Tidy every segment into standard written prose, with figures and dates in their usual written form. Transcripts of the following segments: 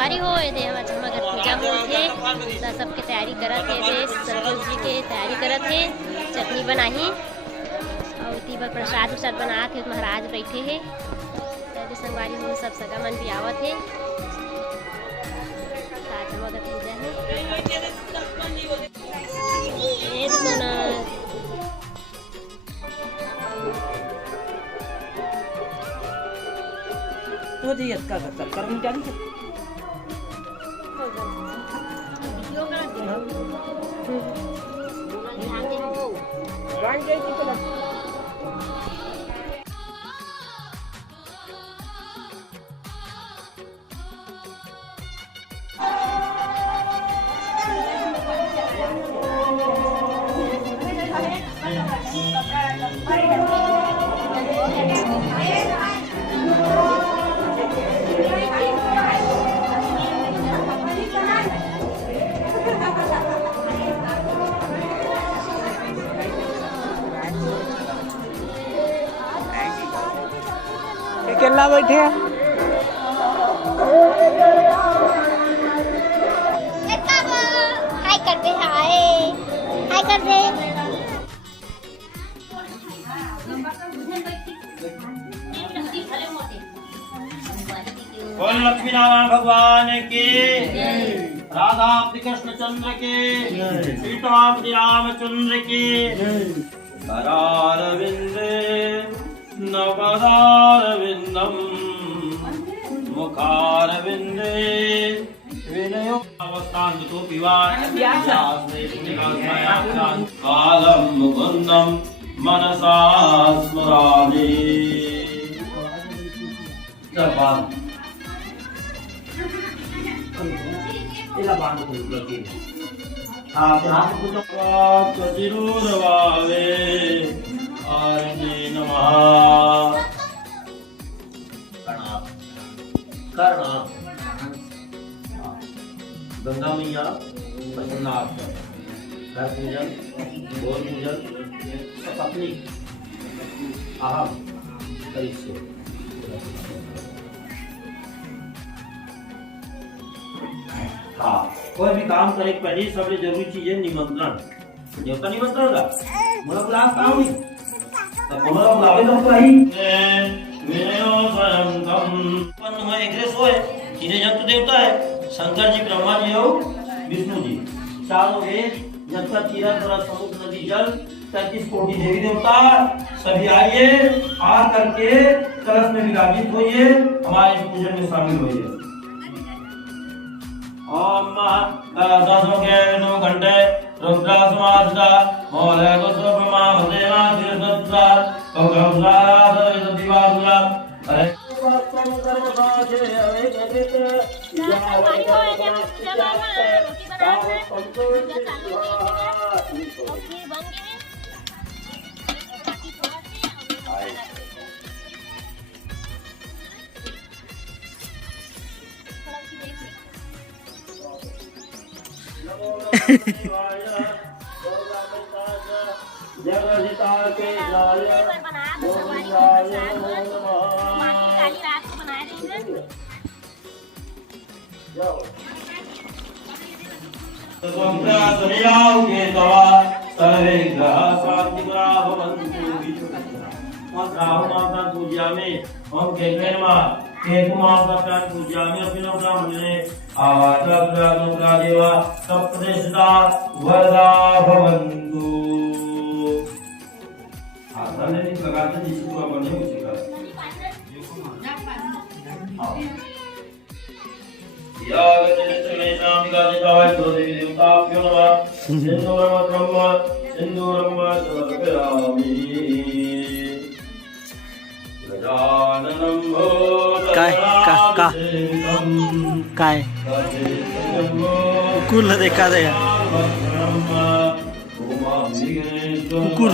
संगवारी हो थे हम अगर पूजा में थे तो सबके तैयारी करत थे सरस्वती जी के तैयारी करत थे चटनी बनाही और इतनी बार प्रसाद उसाद बना थे महाराज बैठे है संगवारी हो सब सगा मन भी आवत है आज हम अगर पूजा है तो जी इसका कर्मचारी केला बैठे हाय कर दे हाय कर दे बोल लक्ष्मी नारायण भगवान की राधा कृष्ण चंद्र की सीतापति रामचंद्र की करारविंदे नवदारविंदम मुखारविंदे विनयो अवस्थान तो पिवान कालम मुकुंदम मनसा स्मरामि इला बांध को लगी आप रात को तो जरूर वावे आरने नमः करना गंगा मैया पशुनाथ घर पूजन गोल पूजन सब अपनी अहम परिचय हाँ कोई भी काम करे पहले सबसे जरूरी चीज है निमंत्रण देवता निमंत्रण का मोला बुला काम नहीं तब मोला बुलावे तो कहीं विनयो स्वयं कम पन में एग्रेस होए तीन जंतु देवता है शंकर जी ब्रह्मा जी और विष्णु जी चारों वेद जनता तीरथ और समुद्र नदी जल 33 कोटि देवी देवता सभी आइए आ करके कलश में विराजित होइए हमारे पूजन में शामिल होइए ओम दासों के 9 घंटे रुद्रा समाधि मोले गोस्व ब्रह्मा देवा तिरसत्ता कौगुला दिवासुला अरे कर्म साजे अवे कहते जगजिता के लाल के तवा सर्वे ग्रह शांति राहु माता पूजा में हम केतु माता प्राण पूजा में अपने ब्राह्मणे आवाचा देवा सप्तदेशदा वरदा भवन्तु आसाने नहीं लगाते जिसको बने उसी का काय कुकुर देखा दे कुकुर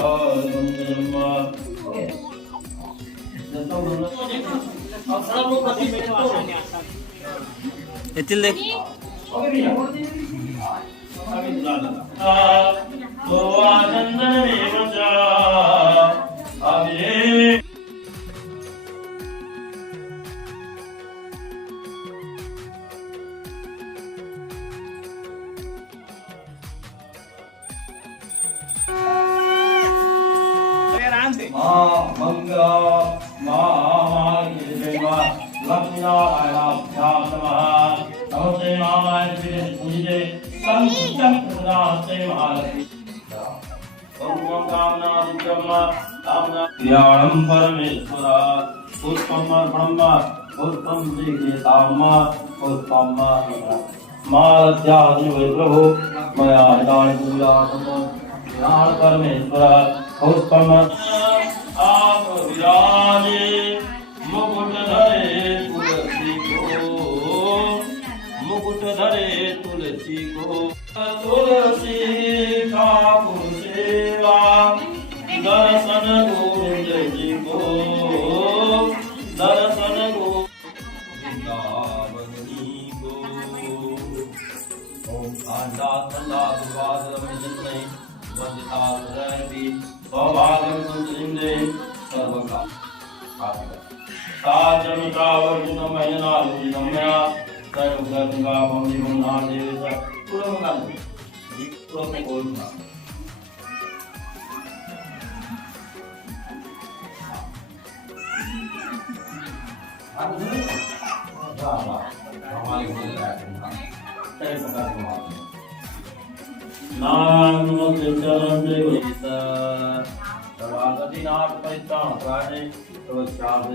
येथील देख मंगला महामाया लक्ष्मीनारायणाभ्यां नमः। नमस्ते महामाया पूजिते संचक्रास्ते महालक्ष्मी कल्याणं परमेश्वर पुष्पं ब्रह्म पुष्पं दीयताम पुष्पं मालत्यादि वै प्रभु मया हितानि पूजातं कल्याण परमेश्वर पुष्पं आप विराजे मुकुट धरे तुलसी को मुकुट धरे तुलसी को तुलसी ठाकुर सेवा दर्शन गोविंद जी को दर्शन गोविंदावनी को। ओम आंधा ठंडा दुर्वादम जितने वंदिता हृदय सौभाग्यम सुंदरिंदे सर्वका साजमिकावर्जुनम मयनारुजिनम मया सर्वगंगा भवनि गुणादेव पुरमकाल पुरमकोलमा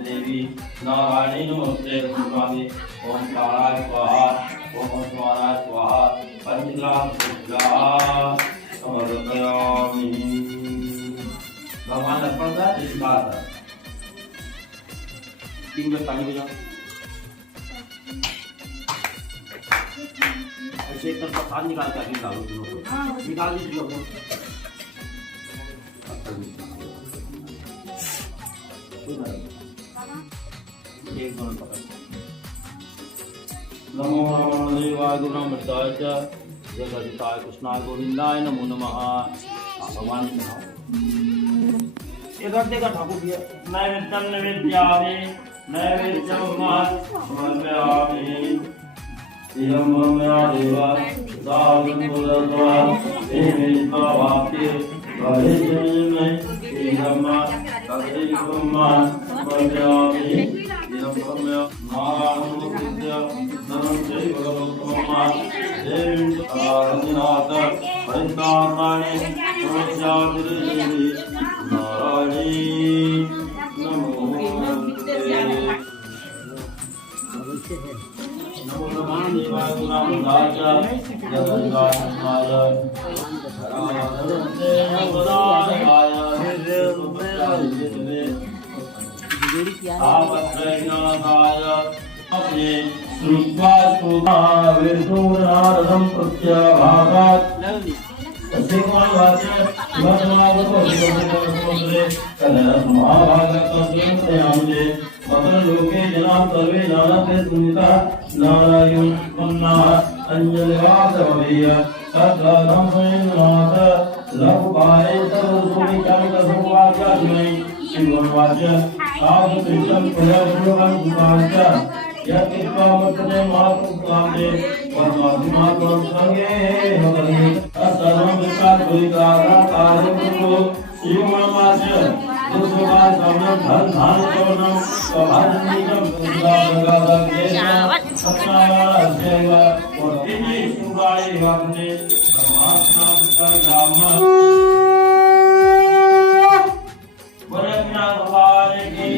देवी नारायणी नमस्ते स्वामी ओम कालाय स्वाहा ओम स्वाहाय स्वाहा पंचग्राम समर्पयामि। भगवान अर्पण का इस बात 3 में पानी बजाओ ऐसे एक तरफ प्रसाद निकाल के आगे डालो तीनों को निकाल दीजिए लोगों एक दोनों पकड़ नमो देवाय गुरुनामृताय च जगदिताय कृष्णाय गोविंदाय नमो नमः। भगवान ये रख देगा ठाकुर भैया नैवेद्यम नैवेद्यामि नैवेद्यम समर्पयामि इयं मया देवा साधु बोलत्वा एमेत्वा वाक्ये भवेत्मे इयं तदेवम्मा समर्पयामि इयं मया नारायणमुद्य नमः भगवत्तमः देवीं आराधनाथ हरिनारायणे नमस्यादिदेवी नारायणी नमोस्तुते। नमो नमः देवाय गुणामृताय च जगद्धाय आपत्रैनाथाय अपने श्रुत्वा स्तुता विष्णुनारदं प्रत्यभागात् तस्यैकं वाच्य वर्तमागतो विष्णुसमुद्रे कलरस महाभागत्वं प्रयामते लोके जना सर्वे नानते सुनिता नारायण मन्नाः अंजलिवादवैय तद्धानं स्वयंनाथ लघुपाले सर्वसुविचारकसंवाचास्मै शिववाच साधु कृष्णं पुनर्भुवं सुखांच यत्कित्वामर्तते मातुकामते परमात्मात्मं संगे भगवते सर्वं विकासोविकाराकारं कुरु शिववाच दुष्टवाद समनं धन धान चोरनं स्वभावनिकं सुदागदागदेशं सत्यावासेव वर्तिनि सुगाय वाग्ने परमात्मा विकायाम वरज्ञा भगवान की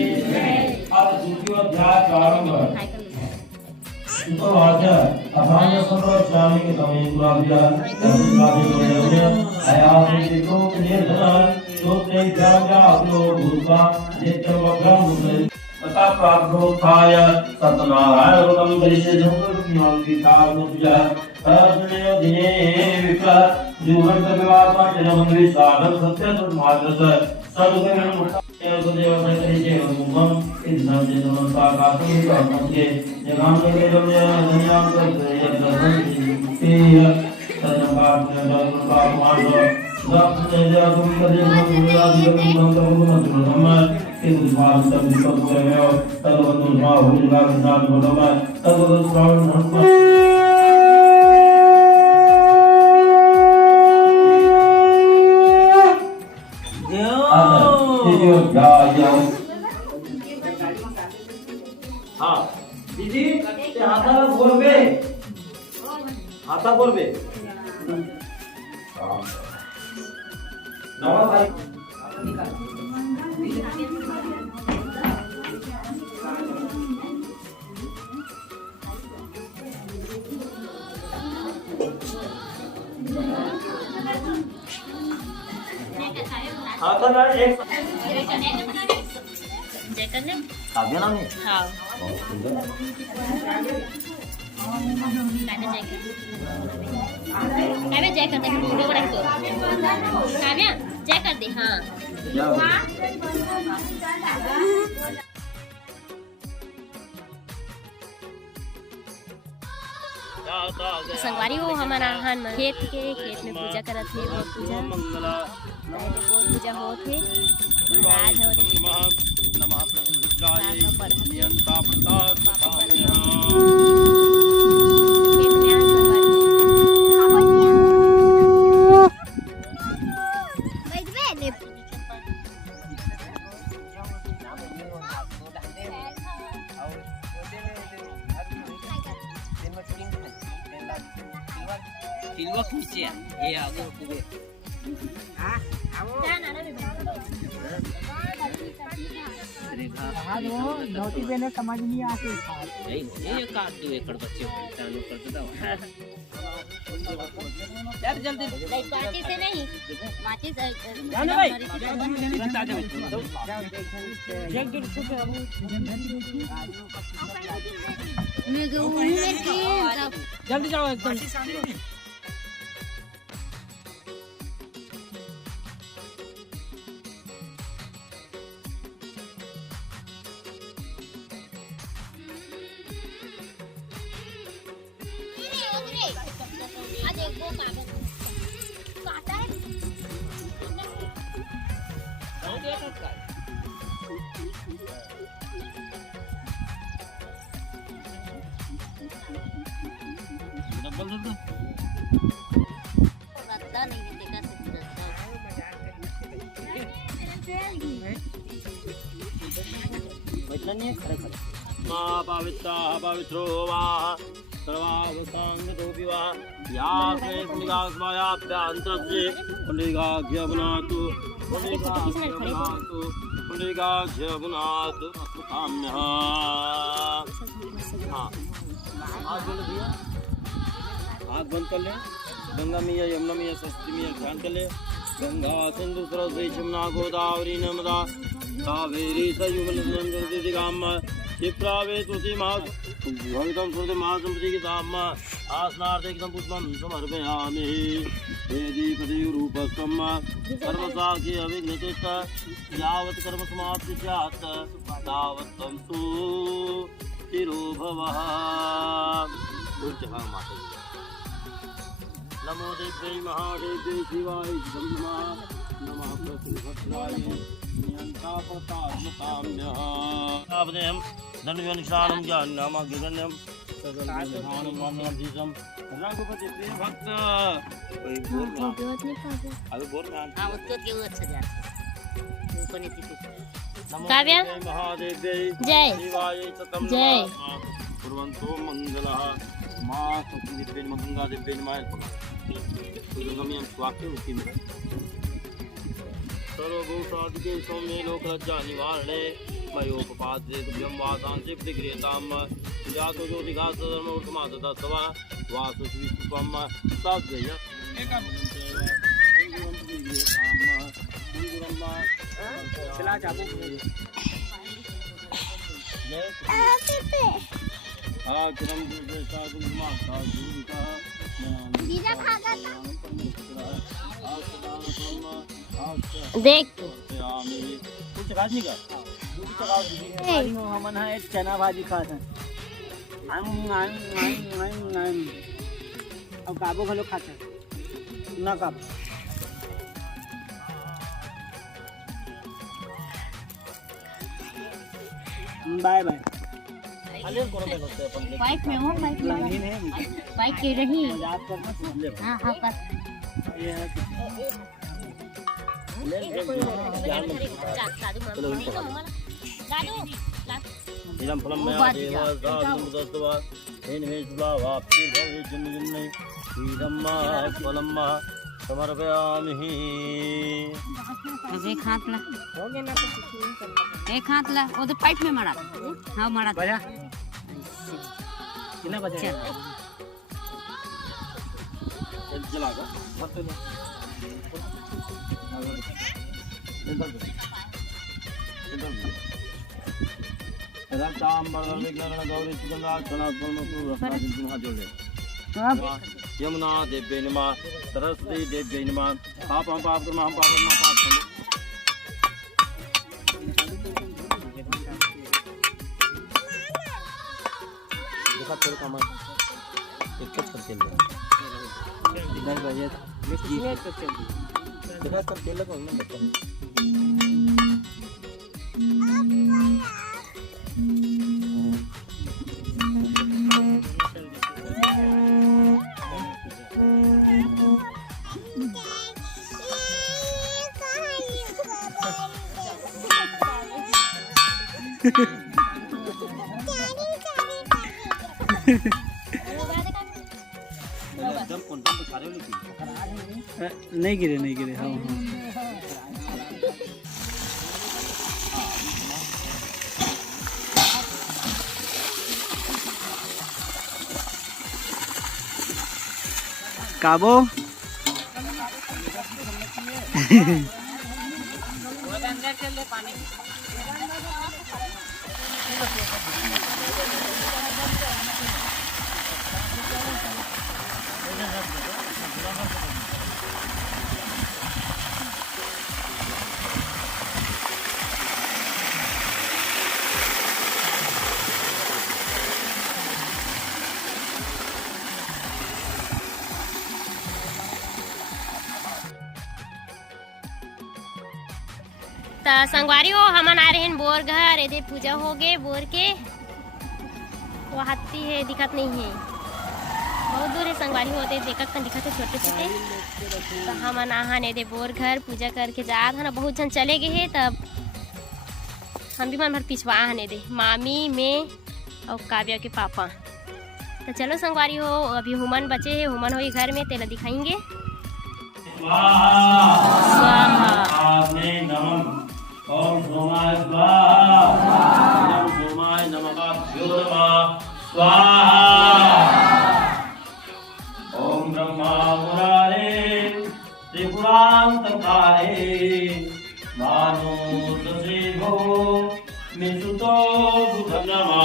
अब द्वितीय अध्याय प्रारंभ। उपवाच अथान्य सर्वस्वामी के तमें पुराभिया तस्मादि लोयस्य आयाति लोक निर्धन सोते जाग्याग्लो भूत्वा नित्यमग्रं मुद्रे तथा प्रार्थोत्थाय सत्यनारायणं दर्शय संकल्पज्ञानविचारमुद्य तस्मिन् दिने विप्र जीवन्तविवादं जनमन्त्रि साधन सत्यसन्मार्गस सद्गुणं मुक्तदेव सत्रिजे मुखं इदं जनमन्ता कातुमिकमन्ये जगामके दुनियां तद्यदर्शय तन्नापार्थ दीदी ते हाताला गोरबे हाता गोरबे नवा भाई हाताला एक जय करने काव्या नाम है हाँ बहुत सुंदर काव्या जय कर दे वीडियो बना के काव्या जय कर दे हाँ संगवारी हो हमारा हन खेत में पूजा करत थे बहुत पूजा पहले बहुत पूजा होत थे आज हो नमः प्रभुद्राय नियंता किलवा खींचे ये आगे पूरे हां आओ हां वो नोटी बेने समझ नहीं आते ये काट दो एकड़ बच्चे चालू कर दो यार जल्दी माटी से नहीं माटी से जाना भाई तुरंत आ जाओ एक दूर से मैं गऊं जल्दी जाओ एकदम आज एक वो काटा है रत्ता नहीं है देखा बैठना नहीं है खड़े खड़े मां पवित्रा पवित्रो वा सर्वावसांगतोऽपि वा यास्मै पुण्डिकास्मायाभ्यान्तरस्य पुण्डिकाघ्यपुनातु पुण्डिकाघ्यपुनातु काम्यः हाँ आग बंद किया आग बंद कर ले गंगा मैया यमुना मैया सरस्वती मैया ध्यान कर ले गंगा सिंधु सरस्वती यमुना गोदावरी नर्मदा कावेरी सयुगल गाम क्षिप्रावे तुलसी मास भवितम सुरते महासंपत्ति के साम आसनार्थ एकदम पुष्पम समर्पयामि वेदी पति रूपस्तम सर्वसाक्षी अविघ्नचित्त यावत् कर्म समाप्ति स्यात् तावत् त्वं सुस्थिरो भवः। माता नमो देव्यै महादेव्यै शिवाय नमः प्रभुभद्राय नियन्तापतात्मकाम्यः आपदेहं धन्यनिशानं ज्ञाननामाग्यगण्यं सदर्शनं वामनाधीशं रघुपति प्रिय भक्त कोई बोल अभी बोल रहा हाँ उसको क्यों अच्छा जा ऊपर नीचे काव्या महादेव्यै जय शिवाय ततं जय कुर्वन्तो मंगलः मां सतीदेव्यै गंगादेव्यै नमः गंगामयं स्वाक्यं उक्तिं सर्वभूतादिके सौम्ये लोकलज्जा निवारणे मयोपपाद्ये तुभ्यं वासांसि प्रतिगृह्यताम् जातो ज्योतिघा सधर्मोर्धमा ततस्तवा वासु श्रीस्तुपं साध्यय चला जाबो आक्रम दुर्देशा दुर्माता दुर्गा जीजा खागा देख कुछ राजी का हमन है चना भाजी खात है अब काबो घलो खात है ना काबो बाय बाय बाइक में हूँ बाइक के रही मजाक करना हाँ हाँ कर ये है दादू इदं फलं मया देव साधुमुदस्तवा हेन मे शुभावाप्ति भवे जन्मजन्मे इदं मा फलं मा समर्पयामि। एक हाथ ला, एक हाथ ला, वो तो पाइप में मारा। हाँ मारा बजा कितना बजा चला का यमुना देव्यै नमः सरस्वती देव्यै नमः पाप हम पाप कर्म हम पाप कर्म पाप कर्म देखा तेरे काम एक कप कर तेल नहीं बजे देखा सब तेल लगा ना बच्चा नहीं गिरे नहीं गिरे। हाँ हाँ काबो तो संगवारी हो हमन आ रहे हैं बोर घर एदे पूजा हो गए बोर के वो हाथी है दिखत नहीं है बहुत दूर है संगवारी होते देखत कन दिखत है छोटे छोटे। तो हमन आहन एदे बोर घर पूजा करके जात हन बहुत जन चले गए है तब हम भी मन भर पिछवा हन एदे मामी में और काव्या के पापा। तो चलो संगवारी हो अभी हुमन बचे है हुमन हो घर में तेला दिखाएंगे। ओम सोमाय स्वाहा ओम सोमाय नमकाभ्यो नमः स्वाहा ओम ब्रह्मा मुरारे त्रिपुरांतकारे मानोदसेभो मिसुतो बुधं नमः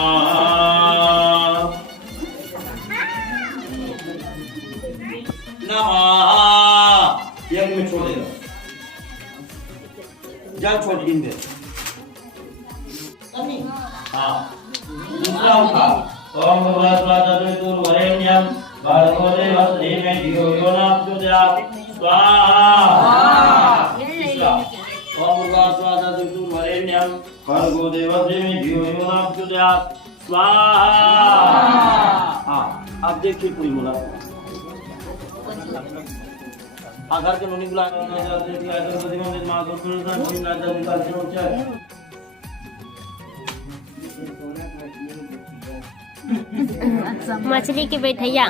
नमः। यज्ञ में छोड़ेगा जल छोड़ दे। हाँ दूसरा उठा ओम भगवत्वरेण्यम भर्गो देवस्य धीमहि धियो यो न प्रचोदयात् स्वाहा। तीसरा ओम भगवत्वरेण्यम भर्गो देवस्य धीमहि धियो यो न प्रचोदयात् स्वाहा। हाँ अब देखिए पूरी मुला आधार के नोनी बुला मछली के बैठैया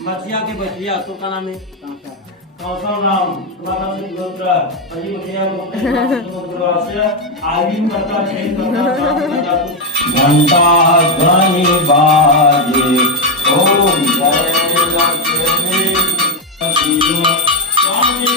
मछलिया के बैठिया तो का नाम है कौशल राम घंटा ध्वनि बाजे ओम जय लक्ष्मी स्वामी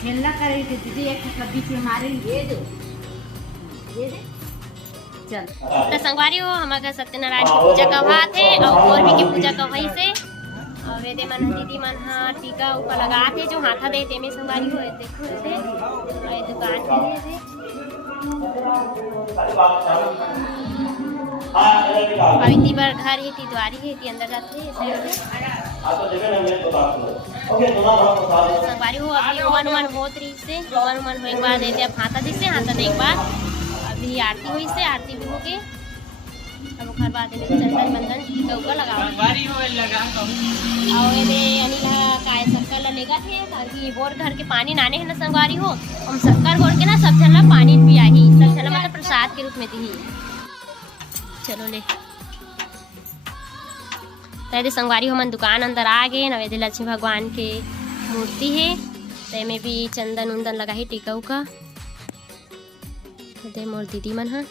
खेलना करेंगे दीदी एक बीच में मारेंगे ये दे चल तो संगवारी हो हमारे सत्यनारायण की पूजा करवा थे और भी की पूजा करवाई से और वेदे मन दीदी मन हाँ टीका ऊपर लगा थे जो हाथा दे ते में संगवारी हो देखो ऐसे और ये दुकान भी है और इतनी बार घर है ती द्वारी है ती अंदर जाते हैं संगवारी हो अभी वन बहुत रही से वन हो एक बार देते अब हाथा दी से हाथा दे एक बार अभी आरती हुई से आरती भी हो गई अब घर बाद में चंदन बंदन टीका ऊपर लगाओ और ये अनिल काय शक्कर लेगा थे ताकि बोर घर के पानी नाने है ना संगवारी हो हम शक्कर घोर के ना सब झला पानी पिया ही सब झला मतलब प्रसाद के रूप में दी चलो ले तो संगवारी हो मन दुकान अंदर आ गए नवेदे लक्ष्मी भगवान के मूर्ति है ते में भी चंदन उंदन लगा ही टीका उका दे मोर दीदी मन हाँ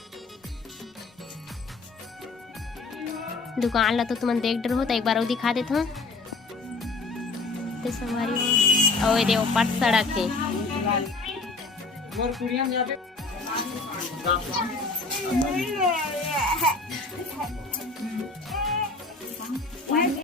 दुकान ला तो तुमन देख डर हो तो एक बार वो दिखा देता हूँ संगवारी हो और ये ऊपर सड़क है